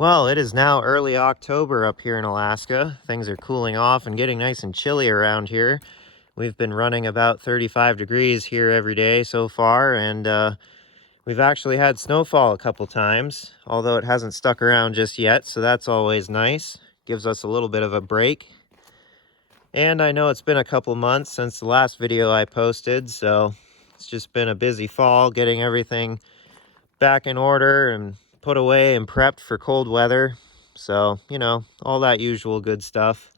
Well, it is now early October up here in Alaska. Things are cooling off and getting nice and chilly around here. We've been running about 35 degrees here every day so far, and we've actually had snowfall a couple times, although it hasn't stuck around just yet, so that's always nice. Gives us a little bit of a break. And I know it's been a couple months since the last video I posted, so it's just been a busy fall getting everything back in order and put away and prepped for cold weather. So, you know, all that usual good stuff.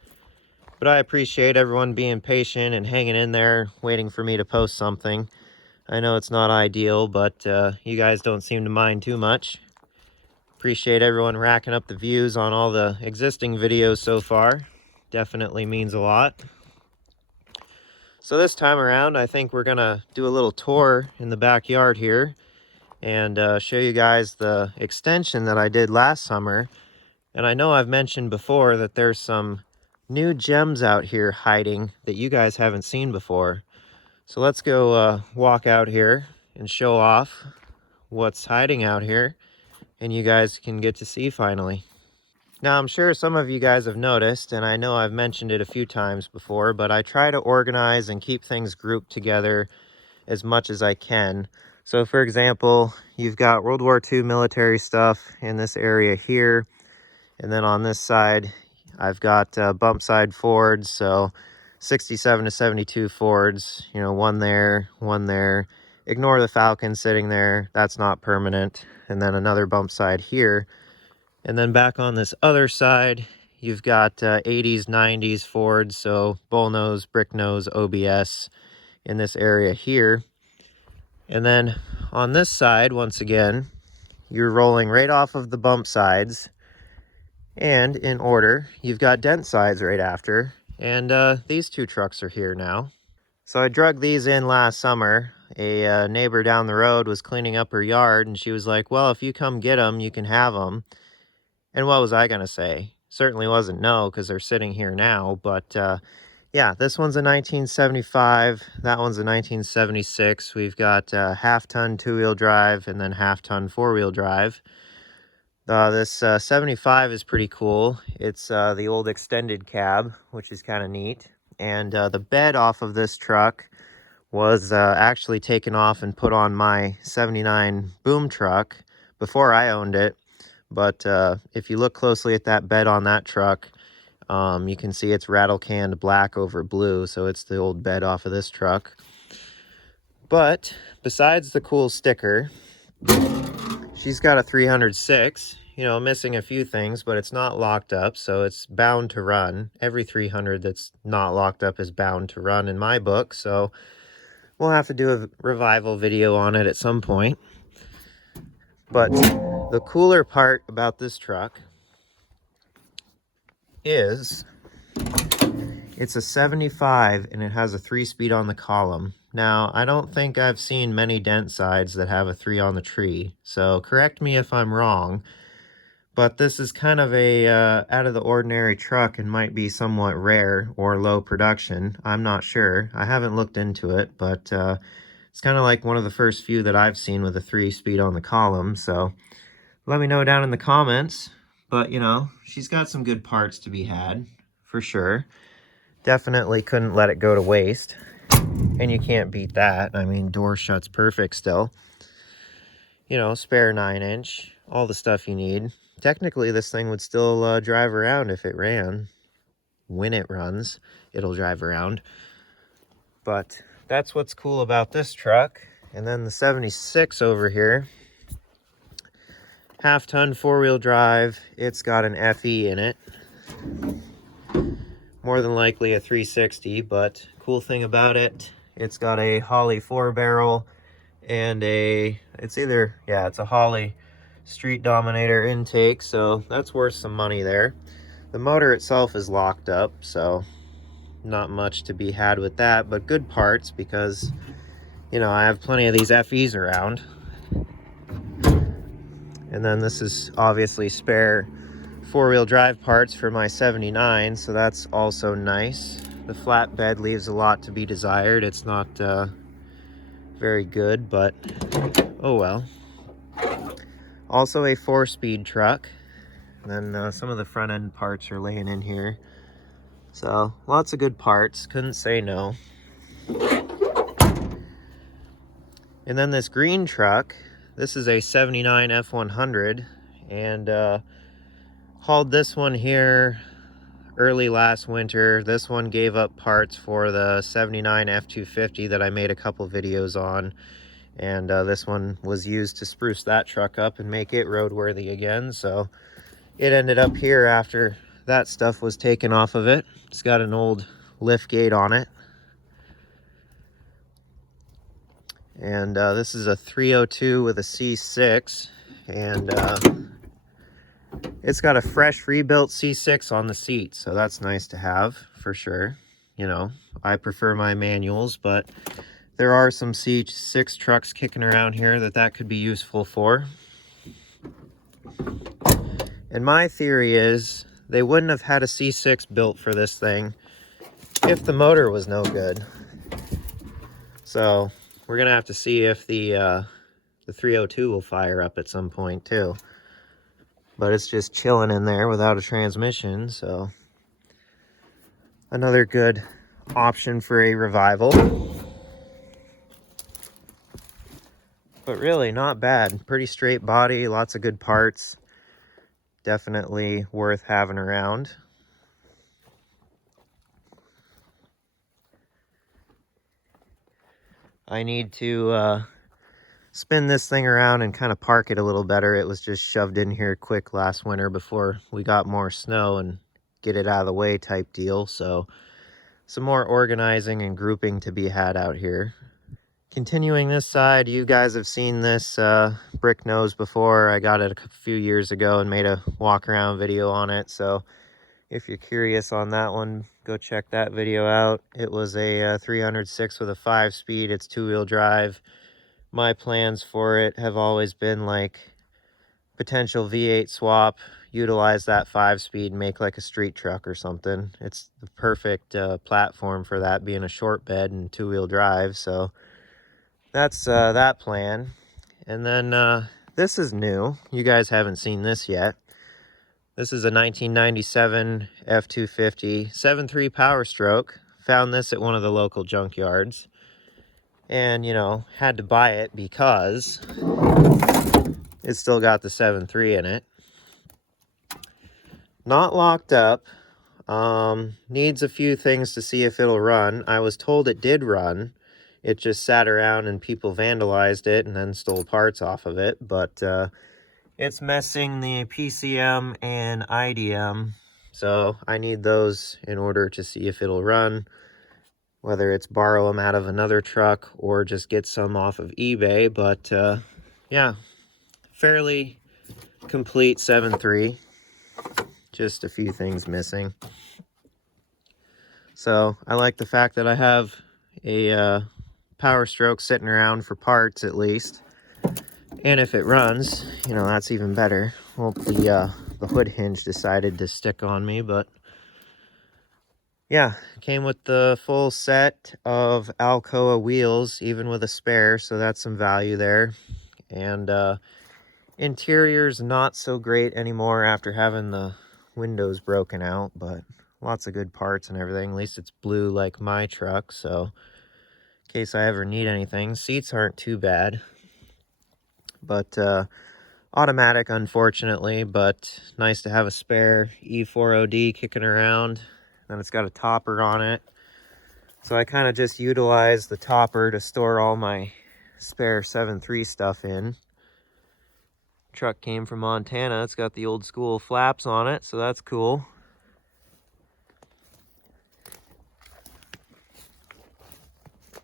But I appreciate everyone being patient and hanging in there, waiting for me to post something. I know it's not ideal, but you guys don't seem to mind too much. Appreciate everyone racking up the views on all the existing videos so far. Definitely means a lot. So this time around, I think we're gonna do a little tour in the backyard here and show you guys the extension that I did last summer. And I know I've mentioned before that there's some new gems out here hiding that you guys haven't seen before. So let's go walk out here and show off what's hiding out here, and you guys can get to see finally. Now, I'm sure some of you guys have noticed, and I know I've mentioned it a few times before, but I try to organize and keep things grouped together as much as I can. So for example, you've got World War II military stuff in this area here. And then on this side, I've got bump side Fords. So 67 to 72 Fords, you know, one there, one there. Ignore the Falcon sitting there. That's not permanent. And then another bump side here. And then back on this other side, you've got 80s, 90s Fords. So bullnose, brick nose, OBS in this area here. And then on this side, once again, you're rolling right off of the bump sides. And in order, you've got dent sides right after. And these two trucks are here now. So I drug these in last summer. A neighbor down the road was cleaning up her yard, and she was like, well, if you come get them, you can have them. And what was I going to say? Certainly wasn't no, because they're sitting here now. But yeah, this one's a 1975. That one's a 1976. We've got half-ton two-wheel drive and then half-ton four-wheel drive. This 75 is pretty cool. It's the old extended cab, which is kind of neat. And the bed off of this truck was actually taken off and put on my 79 boom truck before I owned it. But if you look closely at that bed on that truck, you can see it's rattle canned black over blue, so it's the old bed off of this truck. But besides the cool sticker, she's got a 306, you know, missing a few things, but it's not locked up, so it's bound to run. Every 300 that's not locked up is bound to run in my book, so we'll have to do a revival video on it at some point. But the cooler part about this truck is it's a 75 and it has a 3-speed on the column. Now, I don't think I've seen many dent sides that have a 3 on the tree, so correct me if I'm wrong, but this is kind of a out of the ordinary truck and might be somewhat rare or low production. I'm not sure. I haven't looked into it, but it's kind of like one of the first few that I've seen with a 3-speed on the column, so let me know down in the comments. But, you know, she's got some good parts to be had, for sure. Definitely couldn't let it go to waste. And you can't beat that. I mean, door shuts perfect still. You know, spare 9-inch, all the stuff you need. Technically, this thing would still drive around if it ran. When it runs, it'll drive around. But that's what's cool about this truck. And then the 76 over here, half-ton four-wheel drive. It's got an FE in it. More than likely a 360, but cool thing about it, it's got a Holley 4-barrel and it's a Holley Street Dominator intake, so that's worth some money there. The motor itself is locked up, so not much to be had with that, but good parts because, you know, I have plenty of these FEs around. And then this is obviously spare 4-wheel drive parts for my 79, so that's also nice. The flatbed leaves a lot to be desired. It's not very good, but oh well. Also a 4-speed truck, And then some of the front end parts are laying in here. So lots of good parts, couldn't say no. And then this green truck, this is a 79 F100, and hauled this one here early last winter. This one gave up parts for the 79 F250 that I made a couple videos on, and this one was used to spruce that truck up and make it roadworthy again. So it ended up here after that stuff was taken off of it. It's got an old lift gate on it. And this is a 302 with a C6, and it's got a fresh rebuilt C6 on the seat, so that's nice to have for sure. You know, I prefer my manuals, but there are some C6 trucks kicking around here that could be useful for. And my theory is they wouldn't have had a C6 built for this thing if the motor was no good. So we're gonna have to see if the 302 will fire up at some point too. But it's just chilling in there without a transmission, so another good option for a revival. But really not bad. Pretty straight body, lots of good parts. Definitely worth having around. I need to spin this thing around and kind of park it a little better. It was just shoved in here quick last winter before we got more snow and get it out of the way type deal. So some more organizing and grouping to be had out here. Continuing this side, you guys have seen this brick nose before. I got it a few years ago and made a walk around video on it. So if you're curious on that one, go check that video out. It was a 306 with a 5-speed. It's 2-wheel drive. My plans for it have always been like potential V8 swap, utilize that 5-speed, make like a street truck or something. It's the perfect platform for that, being a short bed and 2-wheel drive. So that's that plan. And then this is new. You guys haven't seen this yet. This is a 1997 F250 7.3 Power Stroke. Found this at one of the local junkyards. And, you know, had to buy it because it's still got the 7.3 in it. Not locked up. Needs a few things to see if it'll run. I was told it did run. It just sat around and people vandalized it and then stole parts off of it. But it's missing the PCM and IDM. So I need those in order to see if it'll run. Whether it's borrow them out of another truck or just get some off of eBay. But yeah, fairly complete 7.3. Just a few things missing. So I like the fact that I have a Power Stroke sitting around for parts at least. And if it runs, you know, that's even better. Well, the hood hinge decided to stick on me, but yeah, came with the full set of Alcoa wheels, even with a spare, so that's some value there. And interior's not so great anymore after having the windows broken out, but lots of good parts and everything. At least it's blue like my truck, so in case I ever need anything. Seats aren't too bad, but automatic unfortunately, but nice to have a spare E4OD kicking around. And it's got a topper on it, so I kind of just utilize the topper to store all my spare 7.3 stuff in. Truck came from Montana. It's got the old school flaps on it, so that's cool.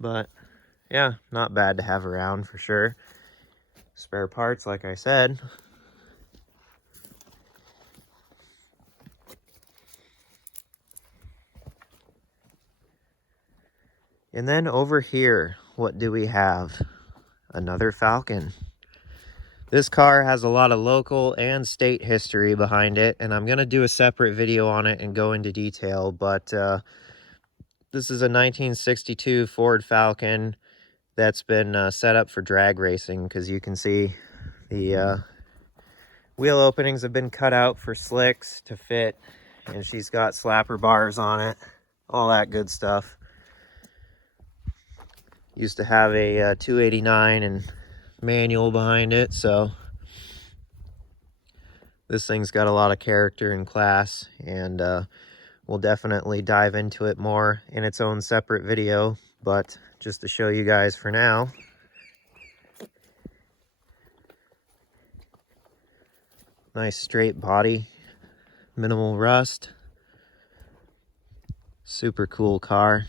But yeah, not bad to have around for sure. Spare parts, like I said. And then over here, what do we have? Another Falcon. This car has a lot of local and state history behind it, and I'm going to do a separate video on it and go into detail, but this is a 1962 Ford Falcon that's been set up for drag racing, because you can see the Wheel openings have been cut out for slicks to fit, and she's got slapper bars on it, all that good stuff. Used to have a 289 and manual behind it, so this thing's got a lot of character and class, and we'll definitely dive into it more in its own separate video, but just to show you guys for now. Nice straight body, minimal rust. Super cool car.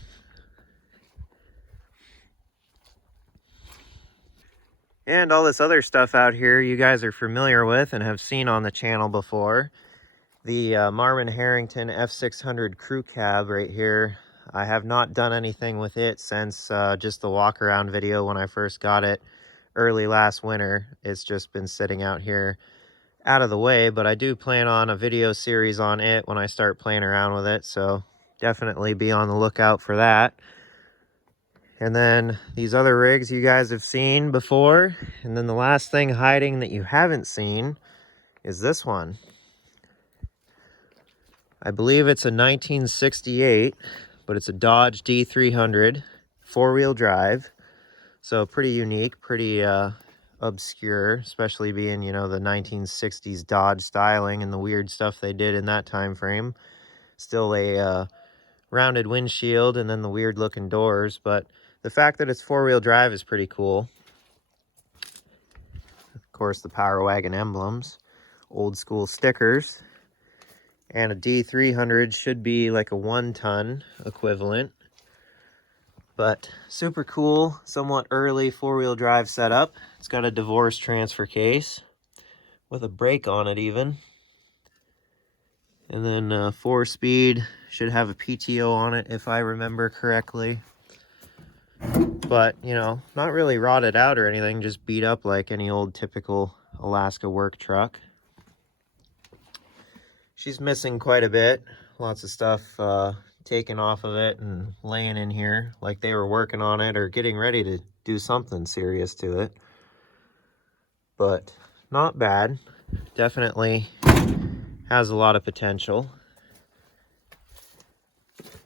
And all this other stuff out here you guys are familiar with and have seen on the channel before. The Marvin Harrington F600 crew cab right here. I have not done anything with it since just the walk around video when I first got it early last winter. It's just been sitting out here out of the way, but I do plan on a video series on it when I start playing around with it, so definitely be on the lookout for that. And then these other rigs you guys have seen before, and then the last thing hiding that you haven't seen is this one. I believe it's a 1968, but it's a Dodge D300 four-wheel drive, so pretty unique, pretty obscure, especially being, you know, the 1960s Dodge styling and the weird stuff they did in that time frame. Still a rounded windshield and then the weird looking doors, but the fact that it's four-wheel drive is pretty cool. Of course, the Power Wagon emblems, old school stickers, and a D300 should be like a 1-ton equivalent. But super cool, somewhat early four-wheel drive setup. It's got a divorce transfer case with a brake on it even. And then 4-speed, should have a PTO on it if I remember correctly. But, you know, not really rotted out or anything, just beat up like any old typical Alaska work truck. She's missing quite a bit. Lots of stuff taken off of it and laying in here like they were working on it or getting ready to do something serious to it. But not bad. Definitely has a lot of potential.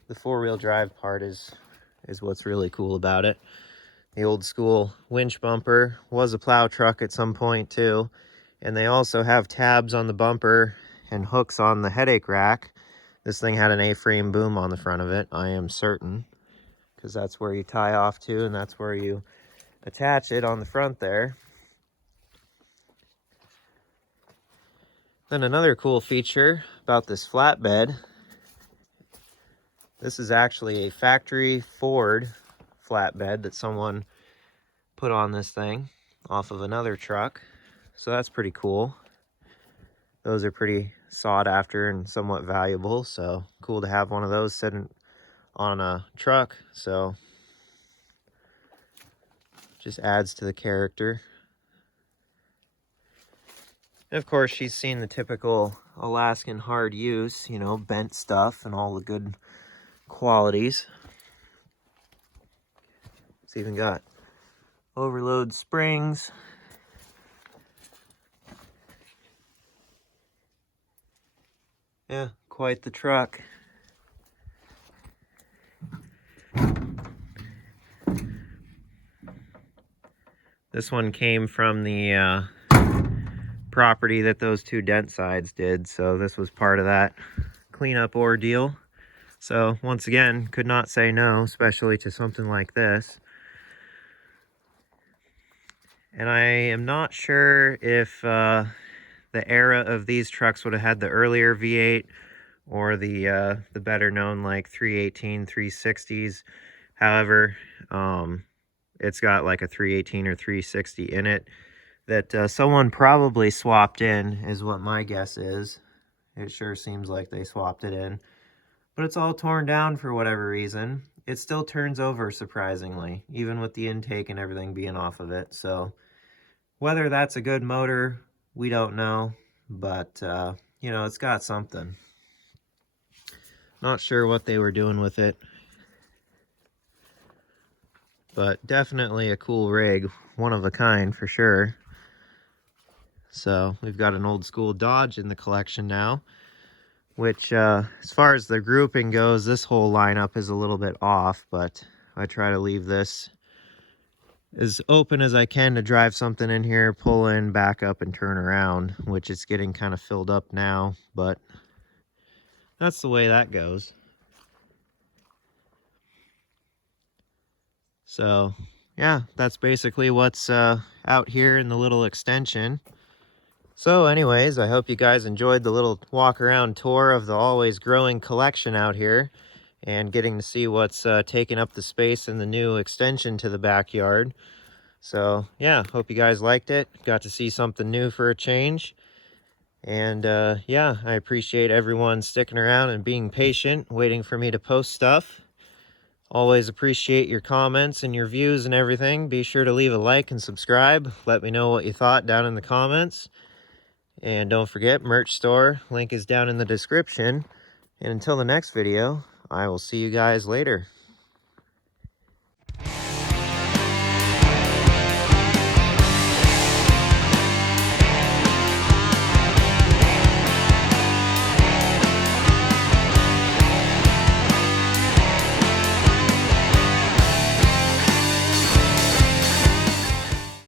The four-wheel drive part is what's really cool about it. The old school winch bumper was a plow truck at some point too. And they also have tabs on the bumper and hooks on the headache rack. This thing had an A-frame boom on the front of it, I am certain, because that's where you tie off to and that's where you attach it on the front there. Then another cool feature about this flatbed, this is actually a factory Ford flatbed that someone put on this thing off of another truck. So that's pretty cool. Those are pretty sought after and somewhat valuable, so cool to have one of those sitting on a truck. So just adds to the character. And of course, she's seen the typical Alaskan hard use, you know, bent stuff and all the good qualities. It's even got overload springs. Yeah, quite the truck. This one came from the property that those two dent sides did, so this was part of that cleanup ordeal. So once again, could not say no, especially to something like this. And I am not sure if the era of these trucks would have had the earlier V8 or the better known like 318, 360s. However, it's got like a 318 or 360 in it that someone probably swapped in, is what my guess is. It sure seems like they swapped it in. But it's all torn down for whatever reason. It still turns over, surprisingly, even with the intake and everything being off of it. So whether that's a good motor, we don't know. But, you know, it's got something. Not sure what they were doing with it. But definitely a cool rig. One of a kind, for sure. So we've got an old school Dodge in the collection now, which as far as the grouping goes, this whole lineup is a little bit off, but I try to leave this as open as I can to drive something in here, pull in, back up, and turn around, which is getting kind of filled up now, but that's the way that goes. So yeah, that's basically what's out here in the little extension. So anyways, I hope you guys enjoyed the little walk around tour of the always growing collection out here and getting to see what's taking up the space in the new extension to the backyard. So yeah, hope you guys liked it. Got to see something new for a change. And yeah, I appreciate everyone sticking around and being patient, waiting for me to post stuff. Always appreciate your comments and your views and everything. Be sure to leave a like and subscribe. Let me know what you thought down in the comments. And don't forget, merch store, link is down in the description. And until the next video, I will see you guys later.